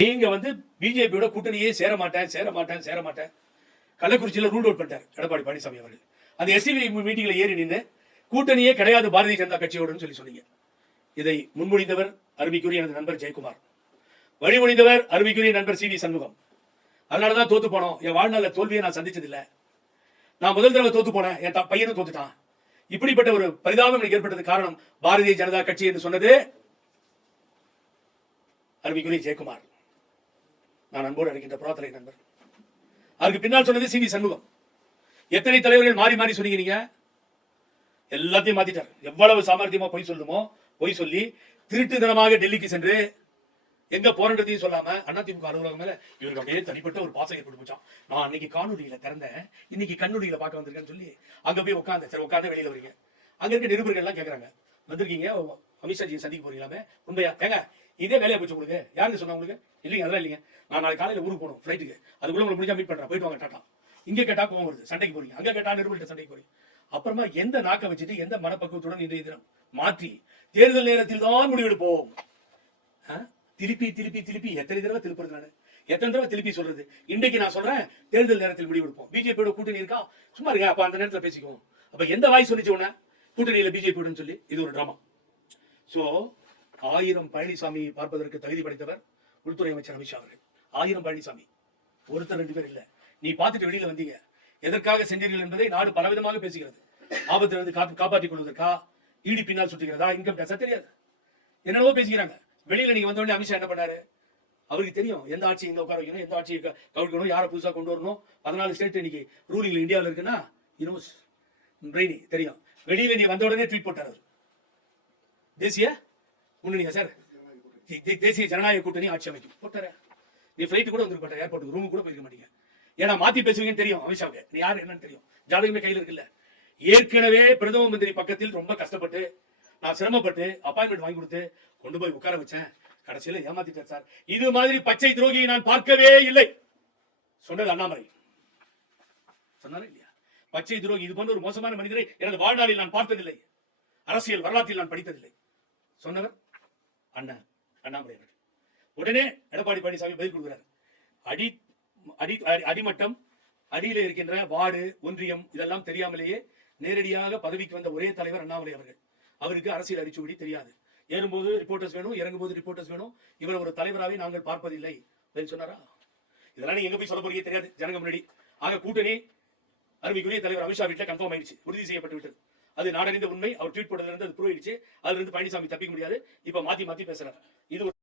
நீங்க வந்து பிஜேபியோட கூட்டணியே சேர மாட்டேன் கள்ளக்குறிச்சியில ரூல் அவுட் பண்ணிட்டார் எடப்பாடி பழனிசாமி அவர்கள். அந்த எஸ்டிவி மீட்டிங்ல ஏறி நின்று கூட்டணியே கிடையாது பாரதிய ஜனதா கட்சியோடு சொல்லி சொன்னீங்க. இதை முன்மொழிந்தவர் அருமைக்குரிய எனது நண்பர் ஜெயக்குமார், வழிமொழிந்தவர் அருமைக்குரிய நண்பர் சி வி சண்முகம். அதனாலதான் தோத்து போனோம். என் வாழ்நாள தோல்வியை நான் சந்திச்சதில்லை. நான் முதல் தடவை தோத்து போனேன், என் பையனும் தோத்துட்டான். இப்படிப்பட்ட ஒரு பரிதாபம் எனக்கு ஏற்பட்டது காரணம் பாரதிய ஜனதா கட்சி என்று சொன்னது அருமைக்குரிய ஜெயக்குமார், நான் அன்போடு அழைக்கின்ற புறாத்தலை நண்பர். அதுக்கு பின்னால் சொன்னது சி வி சண்முகம். எத்தனை தலைவர்கள் மாறி மாறி சொன்னீங்க, நீங்க எல்லாத்தையும் மாத்திட்டார். எவ்வளவு சாமர்த்தியமா பொய் சொல்லுமோ பொய் சொல்லி திருட்டுத்தனமாக டெல்லிக்கு சென்று எங்க போறன்றதையும் சொல்லாம அதிமுக அலுவலகம் மேல இவருக்கு அப்படியே தனிப்பட்ட ஒரு பாசம் ஏற்பட்டு போச்சான். நான் அன்னைக்கு காணொலியில திறந்தேன், இன்னைக்கு கண்ணொலியில பார்க்க வந்திருக்கேன்னு சொல்லி அங்க போய் உட்காந்து வெளியில வரீங்க. அங்க இருக்க நிருபர்கள் எல்லாம் கேட்கறாங்க, வந்திருக்கீங்க அமித்ஷாஜி சந்திக்க போறீங்களாமே, உண்மையா? ஏங்க இதே வேலையை போச்சு உங்களுக்கு, யாருக்கு சொன்னா உங்களுக்கு? இல்லைங்க அதெல்லாம் இல்லைங்க, நான் நாளைக்கு காலையில ஊருக்கு போகணும் ஃபிளைட்டுக்கு, அதுக்குள்ள உங்களுக்கு முடிஞ்சா மீட் பண்றேன், போயிட்டு வாங்க டாட்டா. இங்க கேட்டா கோவம் வருது, சண்டைக்கு போறீங்க. அங்க கேட்டா நிருபர்கிட்ட சண்டைக்கு போறீங்க. அப்புறமா எந்த நாக்க வச்சுட்டு எந்த மனப்பக்குவத்துடன் இன்றைய தினம் மாற்றி தேர்தல் நேரத்தில் தான் முடிவெடுப்போம். திருப்பி திருப்பி திருப்பி எத்தனை தடவை திருப்புறது, நான் எத்தனை தடவை திருப்பி சொல்றது? இன்றைக்கு நான் சொல்றேன், தேர்தல் நேரத்தில் முடிவெடுப்போம். பிஜேபியோட கூட்டணி இருக்கா, சும்மா இருக்கா, அப்ப அந்த நேரத்தில் பேசிக்குவோம். அப்ப எந்த வாய் சொல்லிச்சு உடனே கூட்டணியில பிஜேபியுடன் சொல்லி? இது ஒரு டிராமா. சோ 1000 பழனிசாமி பார்ப்பதற்கு தகுதி படைத்தவர் உள்துறை அமைச்சர் அமித்ஷா அவர்கள். 1000 பழனிசாமி, ஒருத்தர் 2 பேர் இல்ல. நீ பார்த்துட்டு வெளியில வந்தீங்க, எதற்காக சென்றீர்கள் என்பதை நாடு பலவிதமாக பேசுகிறது. ஆபத்திலிருந்து காப்பாற்றிக் கொள்வதற்கா, ஈடி பின்னால் சுற்றுகிறதா, இன்கம் டேக்ஸா தெரியாது, என்னென்னவோ பேசிக்கிறாங்க. வெளியில நீங்க வந்த உடனே அமித்ஷா என்ன பண்ணாரு? அவருக்கு தெரியும் எந்த ஆட்சி இங்க உட்கார வைக்கணும், எந்த ஆட்சியை கவிழ்க்கணும், யாரை புதுசா கொண்டு வரணும். 14 ஸ்டேட் இன்னைக்கு ரூலிங்ல இந்தியாவில் இருக்குன்னா பிரெயினி தெரியும். வெளியில நீ வந்த உடனே ட்வீட் போட்டாரு, தேசிய முன்னணியா சார், தேசிய ஜனநாயக கூட்டணி ஆட்சி அமைக்கும் போட்டாரு. நீ பிளைட் கூட வந்துருக்க மாட்டேன், ஏர்போர்ட் ரூம் கூட போயிருக்க மாட்டீங்க. ஏன்னா மாத்தி பேசுவீங்கன்னு தெரியும் அமித்ஷாவுக்கு. நீ யாரு என்னன்னு தெரியும், ஜாதகமே கையில் இருக்குல்ல. ஏற்கனவே பிரதம மந்திரி பக்கத்தில் ரொம்ப கஷ்டப்பட்டு நான் சிரமப்பட்டு அப்பாயின்மெண்ட் வாங்கி கொடுத்து கொண்டு போய் உட்கார வச்சேன், கடைசியில ஏமாத்திட்டார் சார். இது மாதிரி பச்சை துரோகியை நான் பார்க்கவே இல்லை சொன்னது அண்ணாமலை. சொன்னாரா இல்லையா? பச்சை துரோகி, இது போன்ற ஒரு மோசமான மனிதரை எனது வாழ்நாளில் நான் பார்த்ததில்லை, அரசியல் வரலாற்றில் நான் படித்ததில்லை சொன்னவர் அண்ணாமலை அவர்கள். உடனே எடப்பாடி பழனிசாமி பதில் கொடுக்கிறார். அடிமட்டம், அடியில இருக்கின்ற வார்டு, ஒன்றியம் இதெல்லாம் தெரியாமலேயே நேரடியாக பதவிக்கு வந்த ஒரே தலைவர் அண்ணாமலை அவர்கள். அவருக்கு அரசியல் அடிச்சுபடி தெரியாது. ஏறும்போது ரிப்போர்ட்டர்ஸ் வேணும், இறங்கும்போது ரிப்போர்ட்டர்ஸ் வேணும். இவர் ஒரு தலைவராகவே நாங்கள் பார்ப்பதில்லை சொன்னாரா? இதெல்லாம் நீங்க எங்க போய் சொல்ல போறீங்க தெரியாது ஜனங்க முன்னாடி. ஆக கூட்டணி அருமைக்குரிய தலைவர் அமித்ஷா வீட்டில் கன்ஃபார்ம் ஆயிடுச்சு, உறுதி செய்யப்பட்டு விட்டது. அது நாடறிந்த உண்மை. அவர் ட்வீட் போட்டதுல இருந்து அது ப்ரூவ் ஆயிடுச்சு. அதுல இருந்து பழனிசாமி தப்பிக்க முடியாது. இப்ப மாத்தி மாத்தி பேசுறாரு. இது